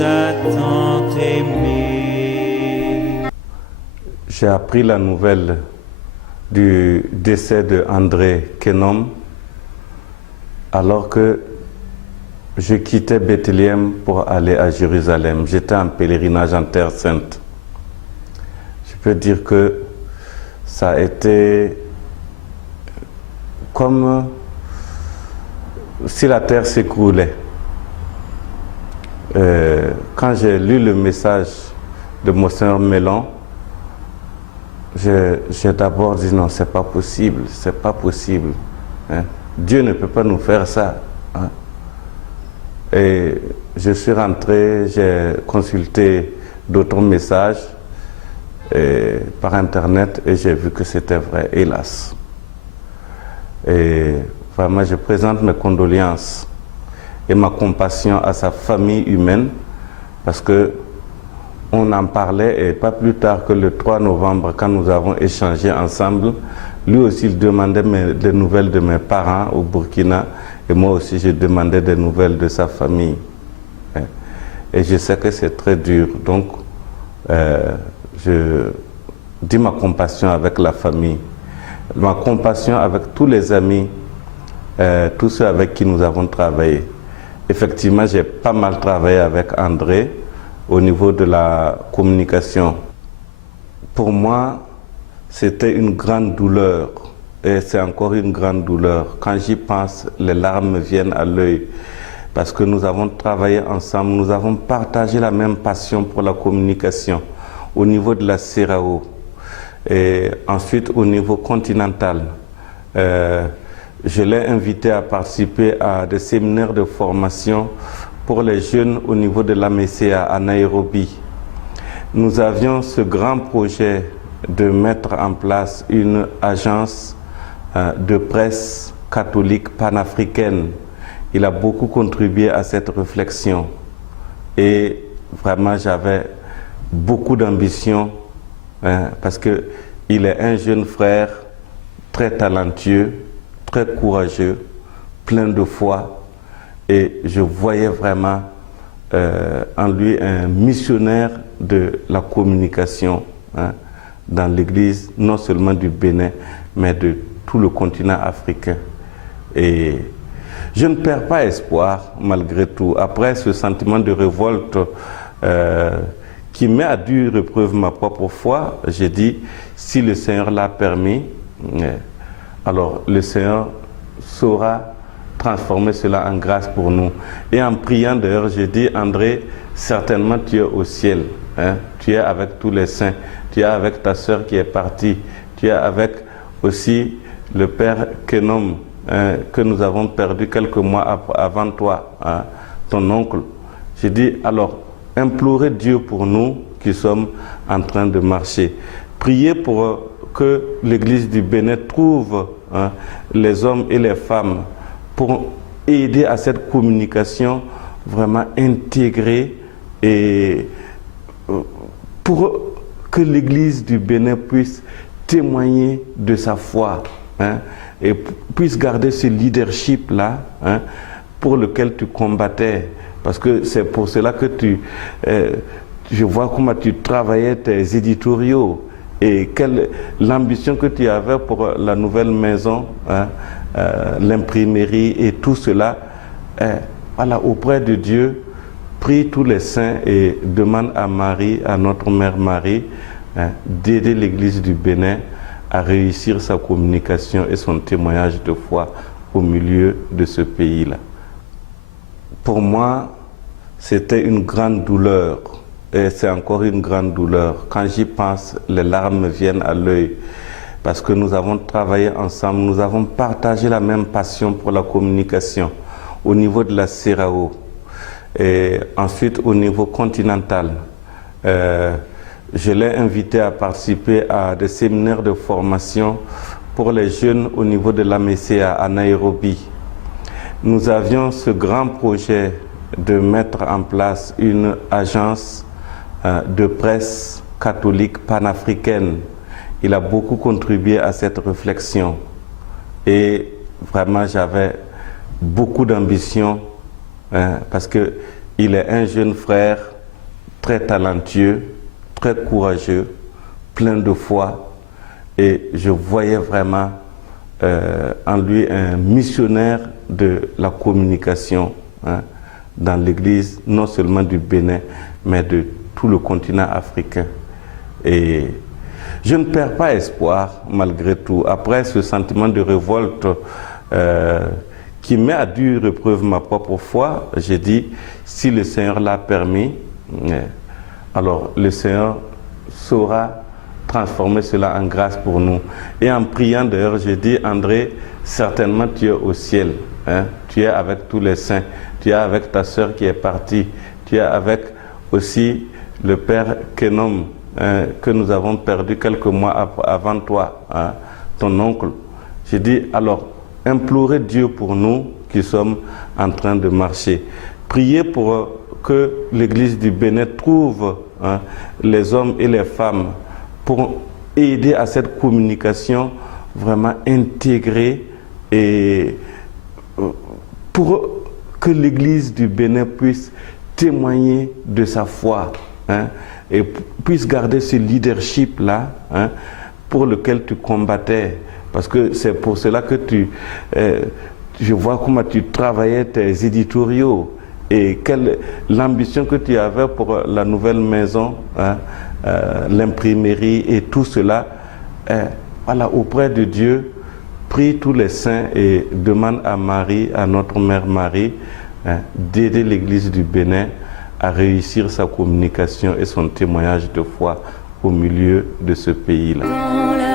a tant aimé. J'ai appris la nouvelle du décès de André Kenom alors que je quittais Bethléem pour aller à Jérusalem. J'étais en pèlerinage en Terre Sainte. Je peux dire que ça a été comme si la terre s'écroulait. Quand j'ai lu le message de Monseigneur Mélon, j'ai d'abord dit non, c'est pas possible, c'est pas possible. Hein. Dieu ne peut pas nous faire ça. Hein. Et je suis rentré, j'ai consulté d'autres messages par internet et j'ai vu que c'était vrai, hélas. Et vraiment, je présente mes condoléances et ma compassion à sa famille humaine parce que on en parlait et pas plus tard que le 3 novembre, quand nous avons échangé ensemble, lui aussi il demandait des nouvelles de mes parents au Burkina et moi aussi je demandais des nouvelles de sa famille. Et je sais que c'est très dur, donc je dis ma compassion avec la famille, ma compassion avec tous les amis, tous ceux avec qui nous avons travaillé. Effectivement, j'ai pas mal travaillé avec André au niveau de la communication. Pour moi, c'était une grande douleur et c'est encore une grande douleur. Quand j'y pense, les larmes me viennent à l'œil parce que nous avons travaillé ensemble, nous avons partagé la même passion pour la communication au niveau de la CERAO et ensuite au niveau continental. Je l'ai invité à participer à des séminaires de formation pour les jeunes au niveau de la MECA à Nairobi. Nous avions ce grand projet de mettre en place une agence de presse catholique panafricaine. Il a beaucoup contribué à cette réflexion et vraiment j'avais beaucoup d'ambition parce qu'il est un jeune frère très talentueux, très courageux, plein de foi. Et je voyais vraiment en lui un missionnaire de la communication dans l'Église, non seulement du Bénin, mais de tout le continent africain. Et je ne perds pas espoir, malgré tout. Après ce sentiment de révolte qui met à dure épreuve ma propre foi, j'ai dit, si le Seigneur l'a permis, alors le Seigneur saura transformer cela en grâce pour nous. Et en priant d'ailleurs, j'ai dit, André, certainement tu es au ciel, hein? Tu es avec tous les saints, tu es avec ta sœur qui est partie, tu es avec aussi le père Kenom, hein, que nous avons perdu quelques mois avant toi, hein, ton oncle. J'ai dit, alors, implorez Dieu pour nous qui sommes en train de marcher. Priez pour que l'Église du Bénin trouve les hommes et les femmes pour aider à cette communication vraiment intégrée et pour que l'Église du Bénin puisse témoigner de sa foi et puisse garder ce leadership-là pour lequel tu combattais. Parce que c'est pour cela que je vois comment tu travaillais tes éditoriaux et l'ambition que tu avais pour la nouvelle maison, l'imprimerie et tout cela. Voilà, auprès de Dieu, prie tous les saints et demande à Marie, à notre mère Marie, d'aider l'Église du Bénin à réussir sa communication et son témoignage de foi au milieu de ce pays-là. Pour moi, c'était une grande douleur et c'est encore une grande douleur. Quand j'y pense, les larmes me viennent à l'œil parce que nous avons travaillé ensemble, nous avons partagé la même passion pour la communication au niveau de la CERAO et ensuite au niveau continental. Je l'ai invité à participer à des séminaires de formation pour les jeunes au niveau de la MECA à Nairobi. Nous avions ce grand projet de mettre en place une agence de presse catholique panafricaine. Il a beaucoup contribué à cette réflexion et vraiment j'avais beaucoup d'ambition parce que Il est un jeune frère très talentueux, très courageux, plein de foi. Et je voyais vraiment en lui un missionnaire de la communication, hein, dans l'Église, non seulement du Bénin, mais de tout le continent africain. Et je ne perds pas espoir, malgré tout. Après ce sentiment de révolte qui met à dure épreuve ma propre foi, j'ai dit, si le Seigneur l'a permis, alors le Seigneur saura transformer cela en grâce pour nous. Et en priant d'ailleurs, j'ai dit, André, certainement tu es au ciel, hein? Tu es avec tous les saints, tu es avec ta sœur qui est partie, tu es avec aussi le père Kenom, hein, que nous avons perdu quelques mois avant toi, hein, ton oncle. J'ai dit, alors, implorez Dieu pour nous qui sommes en train de marcher. Priez pour que l'Église du Bénin trouve, hein, les hommes et les femmes pour aider à cette communication vraiment intégrée et pour que l'Église du Bénin puisse témoigner de sa foi, hein, et puisse garder ce leadership-là, hein, pour lequel tu combattais. Parce que c'est pour cela que je vois comment tu travaillais tes éditoriaux et l'ambition que tu avais pour la nouvelle maison, hein, l'imprimerie et tout cela. Voilà, auprès de Dieu, prie tous les saints et demande à Marie, à notre mère Marie, hein, d'aider l'Église du Bénin à réussir sa communication et son témoignage de foi au milieu de ce pays-là.